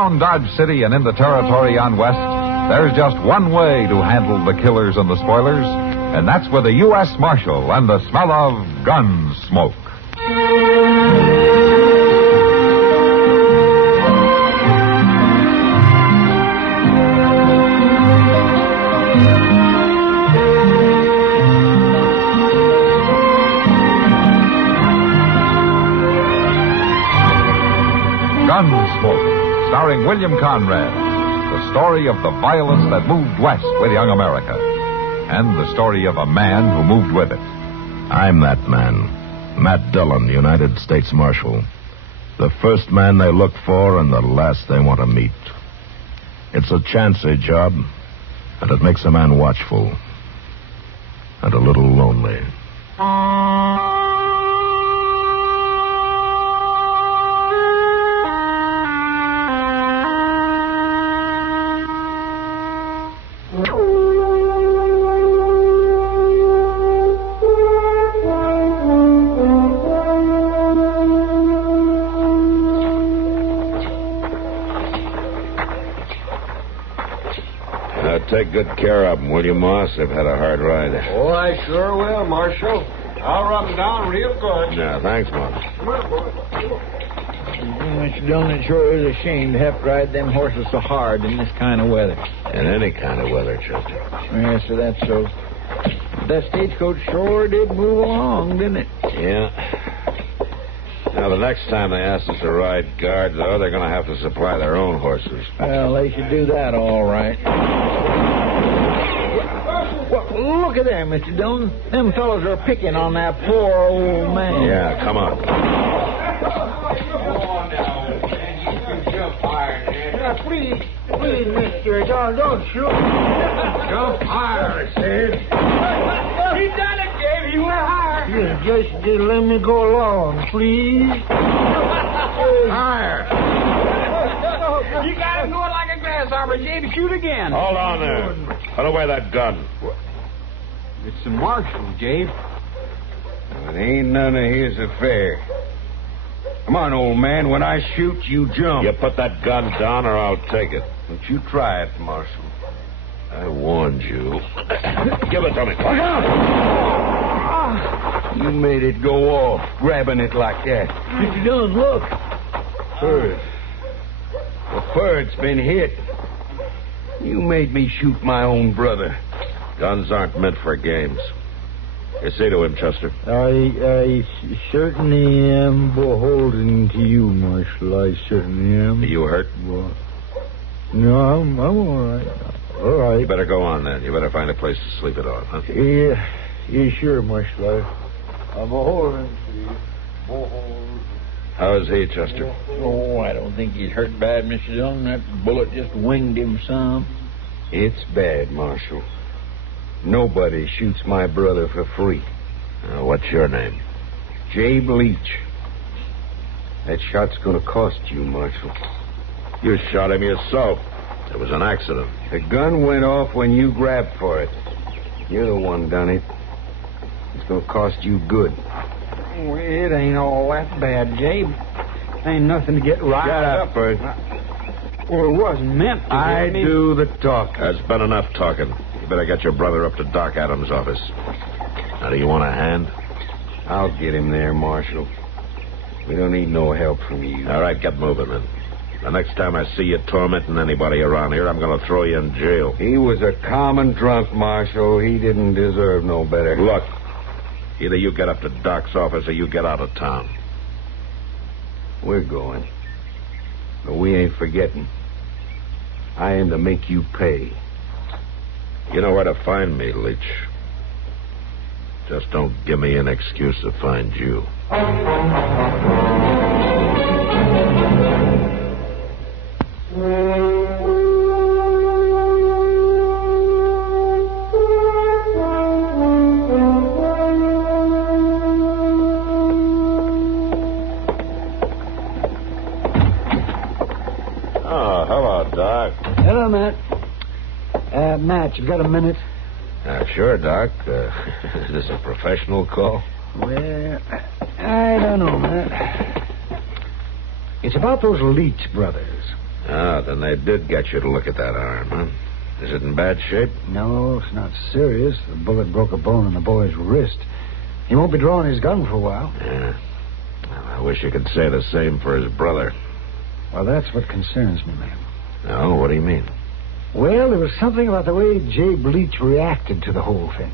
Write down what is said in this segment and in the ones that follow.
Around Dodge City and in the territory on west, there's just one way to handle the killers and the spoilers, and that's with a U.S. Marshal and the smell of Gunsmoke. Gunsmoke, starring William Conrad, the story of the violence that moved west with young America, and the story of a man who moved with it. I'm that man, Matt Dillon, United States Marshal. The first man they look for and the last they want to meet. It's a chancy job, and it makes a man watchful and a little lonely. Take good care of them, will you, Moss? They've had a hard ride. Oh, I sure will, Marshal. I'll rub them down real good. Yeah, thanks, Moss. Come on, boy. Mr. Dillon, it sure is a shame to have to ride them horses so hard in this kind of weather. In any kind of weather, Chester. Yes, sir, that's so. That stagecoach sure did move along, didn't it? Yeah. Now, the next time they ask us to ride guard, though, they're going to have to supply their own horses. Well, they should do that all right. Well, look at them, Mr. Dillon. Them fellows are picking on that poor old man. Yeah, come on. Come on now, man. You can jump higher, man. Yeah, please, mister. Don't shoot. Jump higher, I said. He done it, Dave. He went higher. Just let me go along, please. Higher. You got him going like a grasshopper, Jabe. Shoot again. Hold on there. Put away that gun. It's the Marshal, Jabe. It ain't none of his affair. Come on, old man. When I shoot, you jump. You put that gun down or I'll take it. Don't you try it, Marshal. I warned you. Give it to me. Look out! You made it go off, grabbing it like that. Mr. Dillon, look. Bird. The bird's been hit. You made me shoot my own brother. Guns aren't meant for games. You say to him, Chester. I certainly am beholden to you, Marshal. I certainly am. Are you hurt? Well, no, I'm all right. All right. You better go on, then. You better find a place to sleep it off, huh? Yeah, sure, Marshal. I'm beholden to you. Beholden. How is he, Chester? Oh, I don't think he's hurt bad, Mr. Dillon. That bullet just winged him some. It's bad, Marshal. Nobody shoots my brother for free. What's your name? Jabe Leach. That shot's gonna cost you, Marshal. You shot him yourself. It was an accident. The gun went off when you grabbed for it. You're the one done it. It's gonna cost you good. Well, it ain't all that bad, Jabe. Ain't nothing to get right. Shut up, Bert. Well, it wasn't meant to. I do the talking. That's been enough talking. You better get your brother up to Doc Adams' office. Now, do you want a hand? I'll get him there, Marshal. We don't need no help from you. All right, get moving, then. The next time I see you tormenting anybody around here, I'm going to throw you in jail. He was a common drunk, Marshal. He didn't deserve no better. Look, either you get up to Doc's office or you get out of town. We're going. But we ain't forgetting. I am to make you pay. You know where to find me, Leach. Just don't give me an excuse to find you. Oh, hello, Doc. Hello, Matt. Matt, you got a minute? Sure, Doc. Is this a professional call? Well, I don't know, Matt. It's about those Leach brothers. Ah, then they did get you to look at that arm, huh? Is it in bad shape? No, it's not serious. The bullet broke a bone in the boy's wrist. He won't be drawing his gun for a while. Yeah. Well, I wish you could say the same for his brother. Well, that's what concerns me, man. Oh, what do you mean? Well, there was something about the way Jay Bleach reacted to the whole thing.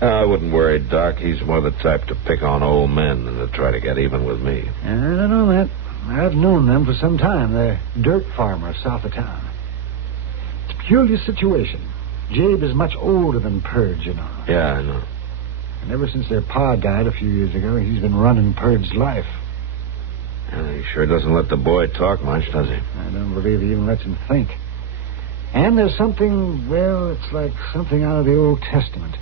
I wouldn't worry, Doc. He's more the type to pick on old men than to try to get even with me. I don't know that. I've known them for some time. They're dirt farmers south of town. It's a peculiar situation. Jabe is much older than Purge, you know. Yeah, I know. And ever since their pa died a few years ago, he's been running Purge's life. Well, he sure doesn't let the boy talk much, does he? I don't believe he even lets him think. And there's something, well, it's like something out of the Old Testament.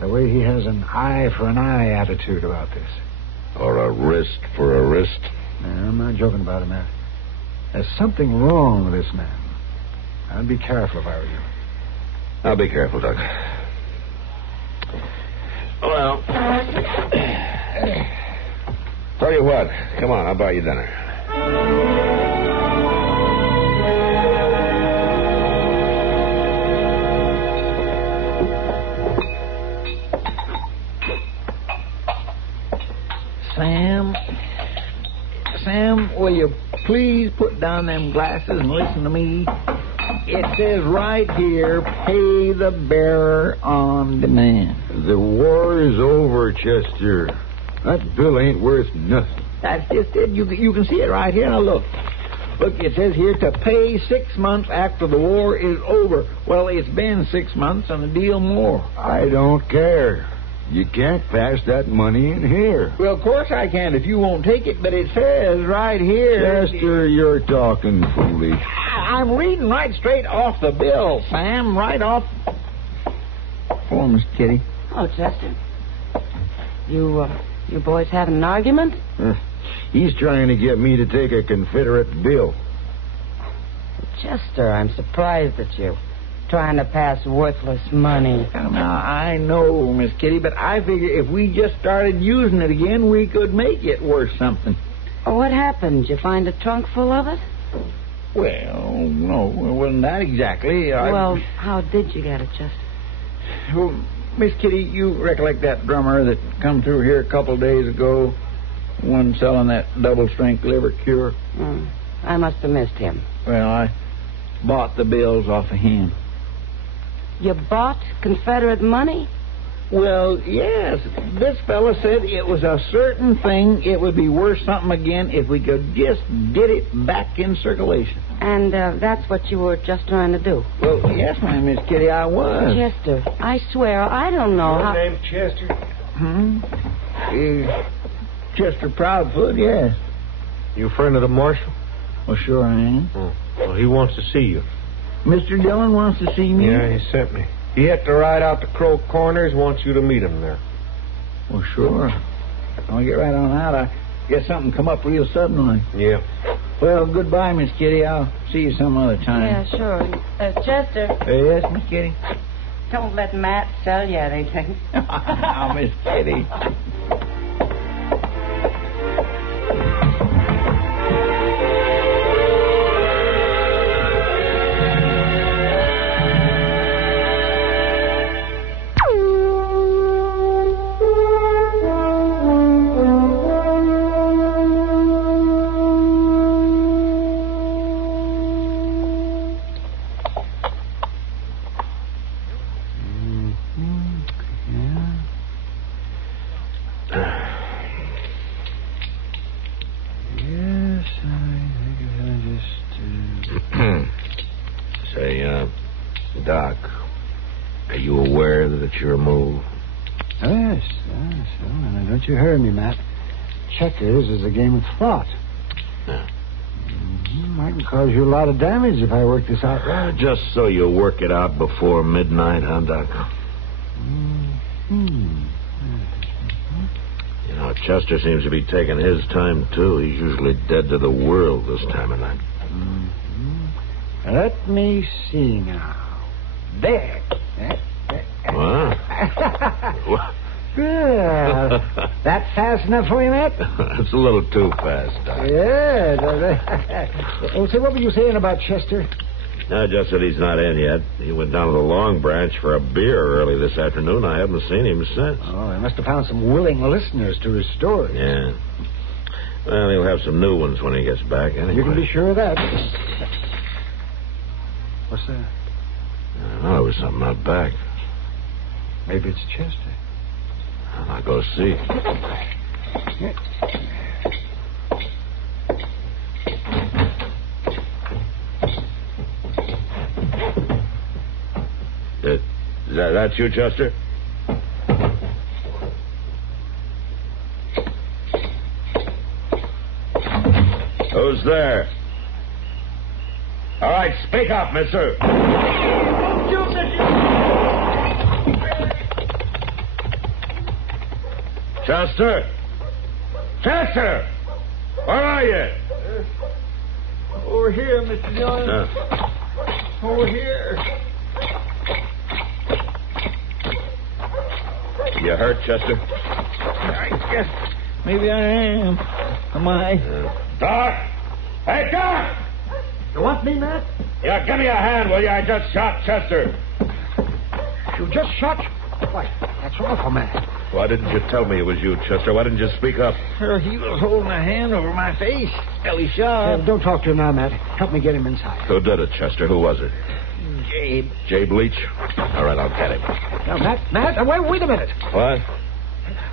The way he has an eye for an eye attitude about this. Or a wrist for a wrist. No, I'm not joking about it, man. There's something wrong with this man. I'd be careful if I were you. I'll be careful, Doc. Well, tell you what. Come on, I'll buy you dinner. Sam, will you please put down them glasses and listen to me? It says right here, pay the bearer on demand. The war is over, Chester. That bill ain't worth nothing. That's just it. You can see it right here. Now, look. Look, it says here to pay 6 months after the war is over. Well, it's been 6 months and a deal more. I don't care. You can't pass that money in here. Well, of course I can if you won't take it, but it says right here... Chester, you're talking foolish. I'm reading right straight off the bill, Sam. Right off... For Miss Kitty. Oh, Chester. You boys having an argument? He's trying to get me to take a Confederate bill. Chester, I'm surprised at you. Trying to pass worthless money. Now, I know, Miss Kitty, but I figure if we just started using it again, we could make it worth something. What happened? Did you find a trunk full of it? Well, no, it wasn't that exactly. Well, how did you get it, Chester? Well, Miss Kitty, you recollect that drummer that come through here a couple of days ago? One selling that double-strength liver cure? I must have missed him. Well, I bought the bills off of him. You bought Confederate money? Well, yes. This fella said it was a certain thing. It would be worth something again if we could just get it back in circulation. And that's what you were just trying to do? Well, yes, ma'am, Miss Kitty, I was. Chester, I swear, I don't know how... Your name Chester? Chester Proudfoot, yes. You a friend of the marshal? Well, sure I am. Well, he wants to see you. Mr. Dillon wants to see me? Yeah, he sent me. He had to ride out to Crow Corners, wants you to meet him there. Well, sure. I'll get right on out. I guess something come up real suddenly. Yeah. Well, goodbye, Miss Kitty. I'll see you some other time. Yeah, sure. Chester. Yes, Miss Kitty? Don't let Matt sell you anything. Oh, Miss Kitty. Doc, are you aware that it's your move? Yes. Well, don't you hear me, Matt? Checkers is a game of thought. Yeah. I can cause you a lot of damage if I work this out right. Just so you work it out before midnight, huh, Doc? You know, Chester seems to be taking his time, too. He's usually dead to the world this time of night. Let me see now. There. What? Well, that fast enough for you, Matt? It's a little too fast, Doc. Yeah. Well, say, what were you saying about Chester? Just that he's not in yet. He went down to the Long Branch for a beer early this afternoon. I haven't seen him since. Oh, he must have found some willing listeners to his story. Yeah. Well, he'll have some new ones when he gets back, anyway. You can be sure of that. What's that? I don't know. There was something out back. Maybe it's Chester. I'll go see. That's you, Chester? Who's there? All right, speak up, mister. Chester? Chester! Where are you? Over here, Mr. Dillon. Over here. You hurt, Chester? I guess maybe I am. Am I? Doc! Hey, Doc! You want me, Matt? Yeah, give me a hand, will you? I just shot Chester. You just shot? Why, that's awful, Matt. Why didn't you tell me it was you, Chester? Why didn't you speak up? Well, he was holding a hand over my face. Ellie shot. Don't talk to him now, Matt. Help me get him inside. Who did it, Chester? Who was it? Jabe. Jay Bleach? All right, I'll get him. Now, Matt, wait a minute. What?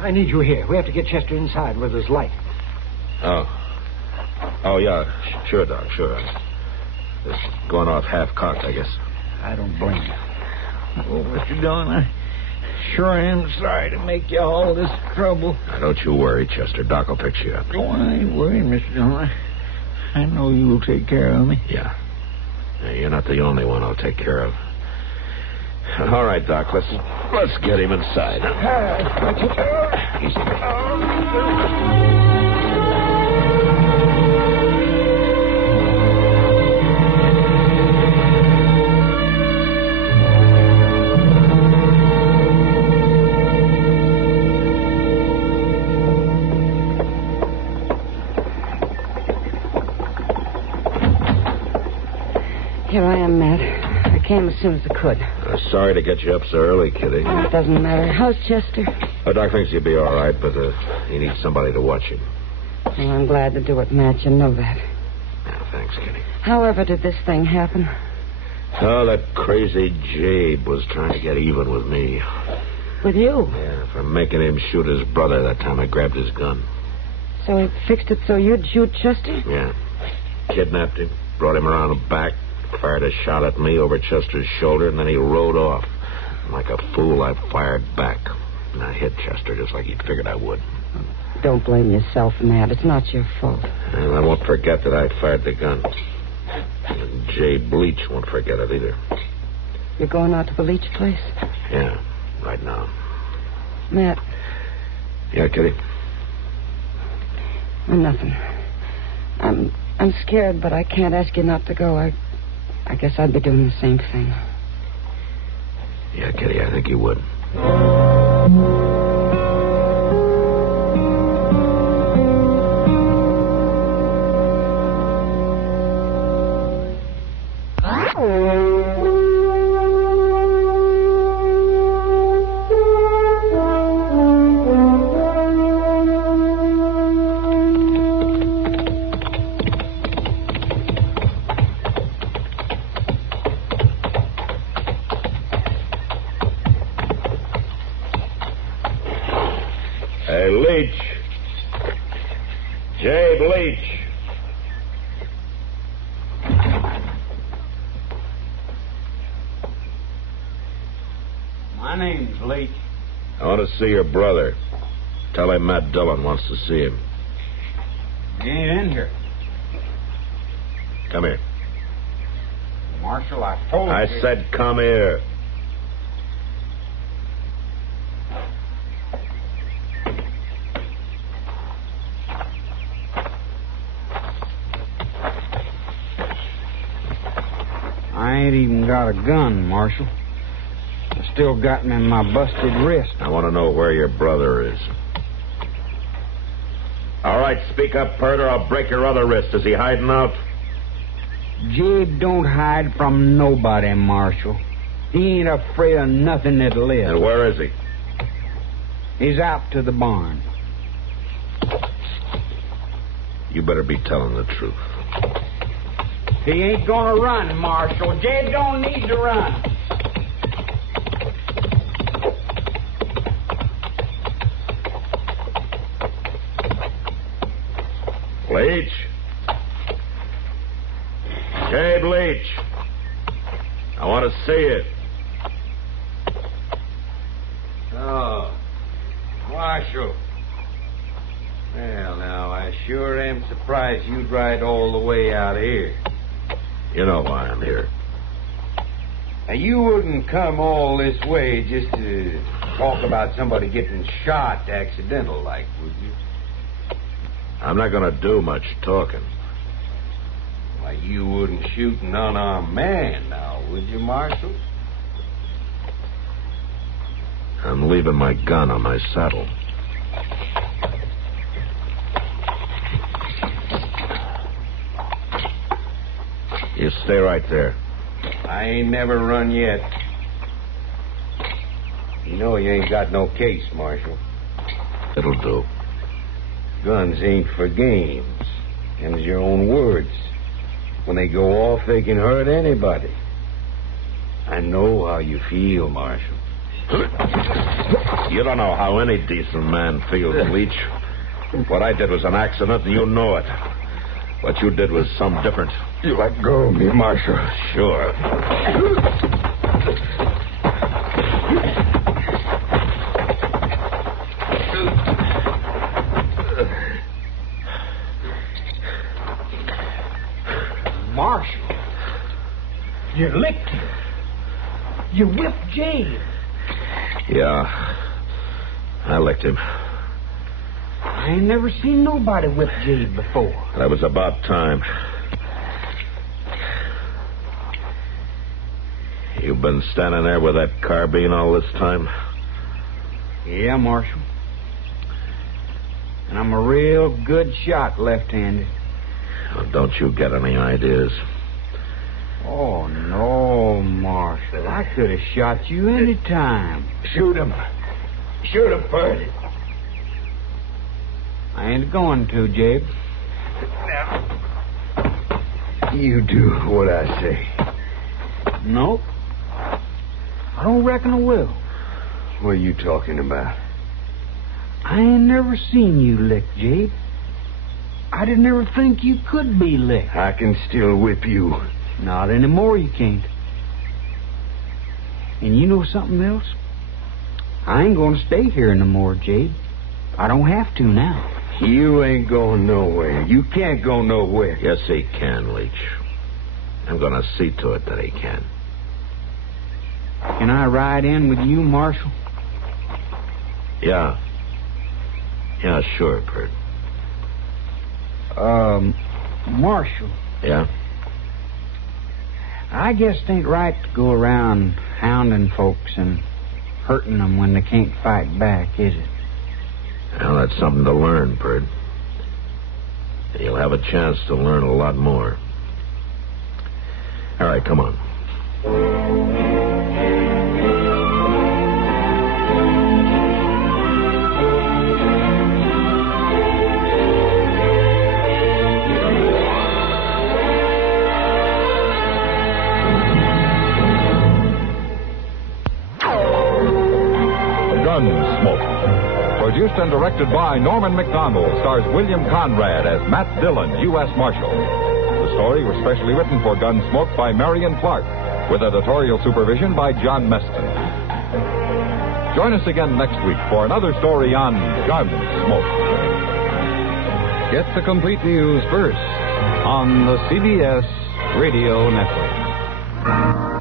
I need you here. We have to get Chester inside where there's light. Oh, yeah. Sure, Doc, sure. It's going off half-cocked, I guess. I don't blame you. Oh, Mr. Dillon, I sure am sorry to make you all this trouble. Now, don't you worry, Chester. Doc will fix you up. Oh, I ain't worried, Mr. Dillon. I know you'll take care of me. Yeah. You're not the only one I'll take care of. All right, Doc, let's get him inside. Easy. Here I am, Matt. I came as soon as I could. Sorry to get you up so early, Kitty. It doesn't matter. How's Chester? Doc thinks he'll be all right, but he needs somebody to watch him. Well, I'm glad to do it, Matt. You know that. Yeah, thanks, Kitty. However did this thing happen? Oh, that crazy Jabe was trying to get even with me. With you? Yeah, for making him shoot his brother that time I grabbed his gun. So he fixed it so you'd shoot Chester? Yeah. Kidnapped him, brought him around the back, fired a shot at me over Chester's shoulder, and then he rode off. Like a fool, I fired back. And I hit Chester just like he'd figured I would. Don't blame yourself, Matt. It's not your fault. And I won't forget that I fired the gun. And Jay Bleach won't forget it either. You're going out to the Leach place? Yeah, right now. Matt. Yeah, Kitty? Nothing. I'm scared, but I can't ask you not to go. I guess I'd be doing the same thing. Yeah, Kitty, I think you would. Hey, Leach. Jay Bleach. My name's Leach. I want to see your brother. Tell him Matt Dillon wants to see him. He ain't in here. Come here. Marshal, I told you. I said come here. I ain't even got a gun, Marshal. Just still got him in my busted wrist. I want to know where your brother is. All right, speak up, Pert, or I'll break your other wrist. Is he hiding out? Jabe don't hide from nobody, Marshal. He ain't afraid of nothing that lives. And where is he? He's out to the barn. You better be telling the truth. He ain't gonna run, Marshal. Jabe don't need to run. Leach? Jabe Leach. I want to see it. Oh, Marshal. Well, now, I sure am surprised you'd ride all the way out here. You know why I'm here. Now, you wouldn't come all this way just to talk about somebody getting shot accidental like, would you? I'm not going to do much talking. Why, you wouldn't shoot an unarmed man now, would you, Marshal? I'm leaving my gun on my saddle. You stay right there. I ain't never run yet. You know you ain't got no case, Marshal. It'll do. Guns ain't for games. Them's your own words. When they go off, they can hurt anybody. I know how you feel, Marshal. You don't know how any decent man feels, Leach. What I did was an accident, and you know it. What you did was some different. You let go of me, Marshal. Sure. Marshal, you licked him. You whipped Jabe. Yeah, I licked him. I ain't never seen nobody whip Jabe before. That was about time. You've been standing there with that carbine all this time? Yeah, Marshal. And I'm a real good shot left-handed. Well, don't you get any ideas? Oh, no, Marshal. I could have shot you any time. Shoot him. Shoot him, Pert. I ain't going to, Jabe. Now, you do what I say. Nope. I don't reckon I will. What are you talking about? I ain't never seen you lick, Jabe. I didn't ever think you could be licked. I can still whip you. Not anymore, you can't. And you know something else? I ain't going to stay here no more, Jabe. I don't have to now. You ain't going nowhere. You can't go nowhere. Yes, he can, Leach. I'm going to see to it that he can. Can I ride in with you, Marshal? Yeah. Yeah, sure, Pert. Marshal. Yeah? I guess it ain't right to go around hounding folks and hurting them when they can't fight back, is it? Well, that's something to learn, Pert. You'll have a chance to learn a lot more. All right, come on. Gunsmoke. Produced and directed by Norman Macdonnell, stars William Conrad as Matt Dillon, U.S. Marshal. The story was specially written for Gunsmoke by Marion Clark, with editorial supervision by John Meston. Join us again next week for another story on Gunsmoke. Get the complete news first on the CBS Radio Network.